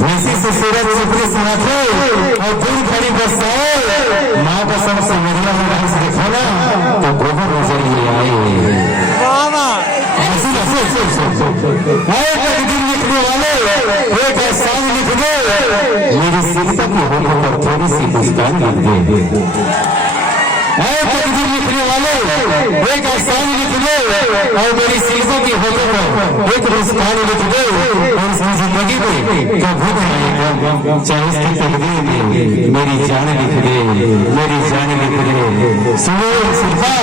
भैंसी से सूरज चुपड़ी सुनाते और दूर खड़ी बरसाए माँ का सब समझना में से देखा ना तो गोबर नजर ये आए लिखने वाले एक एहसान लिख दे मेरी सीता की होने पर थोड़ी सी मुस्कान लिख दे लिखने वाले एक एहसान लिख दे और मेरी सीतों की होने पर एक मुस्कान लिख दे और इसकी जिंदगी में कभी नहीं चाहे इसकी तकदीर में मेरी जान लिख दे मेरी जान लिख दे सुनो सिर्फा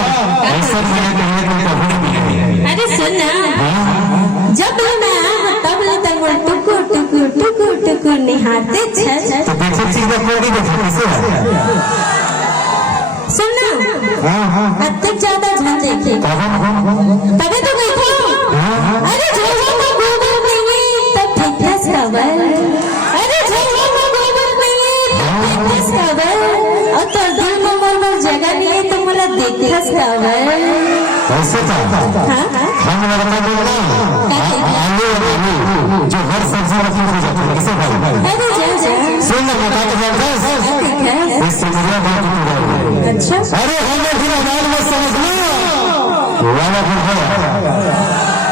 ऐसा मैंने कहने को कभी नहीं मिलेगी। अरे सुनना जब ना तब तक टुकुर टुकुर टुकुर टुकुर निहारते छल तो देखो चीज में कोई देखो कैसे सुनना अत्यधिक ज्यादा ध्यान देखे तभी तो गई थी। अरे जो गोबर नहीं तब फेंकस कबर अरे जो गोबर नहीं तब फेंकस कबर और तो दिल में मर जगह नहीं है तो मला देखस कबर ऐसे था हम लड़का बोलना आलू जो हर सब्जी रखी हो जाती है कैसे भाई अरे जा सुन ना बता तो जानता है इससे मेरा बात हो रहा है। अच्छा अरे हमें भी अदाल में समझना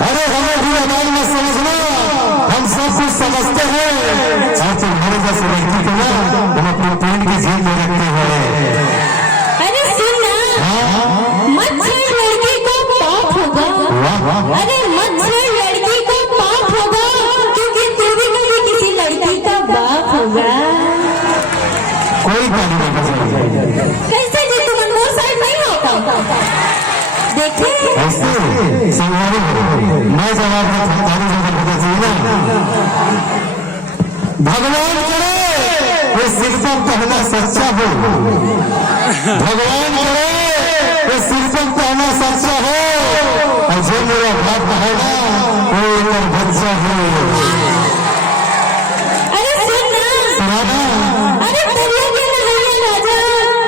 अरे हमें भी अदाल में समझना हम सब कुछ समझते हैं चाहे तुम्हारे जैसे लड़की को ना हम अपने पेट की जेल में रखते हैं। अरे सुनना मत छेड़ लड़की को पाप होगा अरे मत छेड़ लड़की को पाप होगा क्योंकि तू भी कभी किसी लड़की का बाप होगा। कोई गाली नहीं कैसे जी तुम अंदर साइड नहीं होता देखे ऐसे संभाली मैं जवाब भगवान करे वो सिर्फ कहना सच्चा हो भगवान करे वो सिर्फ कहना सच्चा हो और जो मेरा बाप कहेगा वो एक बच्चा हो। अरे सुनना अरे दरिया के नहाइए राजा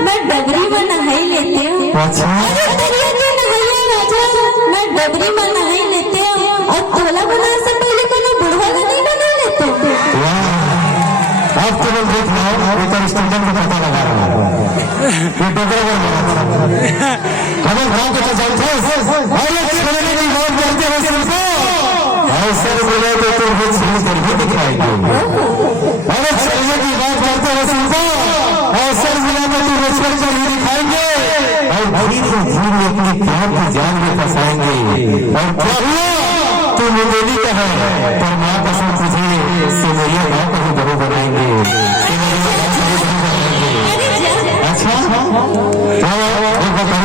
मैं डबरी में नहाई लेते हूँ। अरे दरिया के नहाइए राजा मैं डबरी में नहाई लेते हूँ और तोला बना से पहले कोई बुढ़वा नहीं बना लेते। अब तो मैं देख रहा हूँ एक स्टूडेंट को पता लगा रहा हूँ ये डोगरा हमें गाँव के जानते हैं अरे छोड़ने की बात करते हैं सिर्फ ऐसे बोले तो तुम भी करके दिखाएंगे अरे चलने की बात करते हैं सिर्फ ऐसे बोले तो तुम रोजगार करके दिखाएंगे और धीरे धीरे अपनी प्यार की जान में फंसाएंगे और क्या हुआ तुम मुंडेली का है पर माँ कसम तुझे सिमरिया गाँव को भी बहू बनाएंगे। अच्छा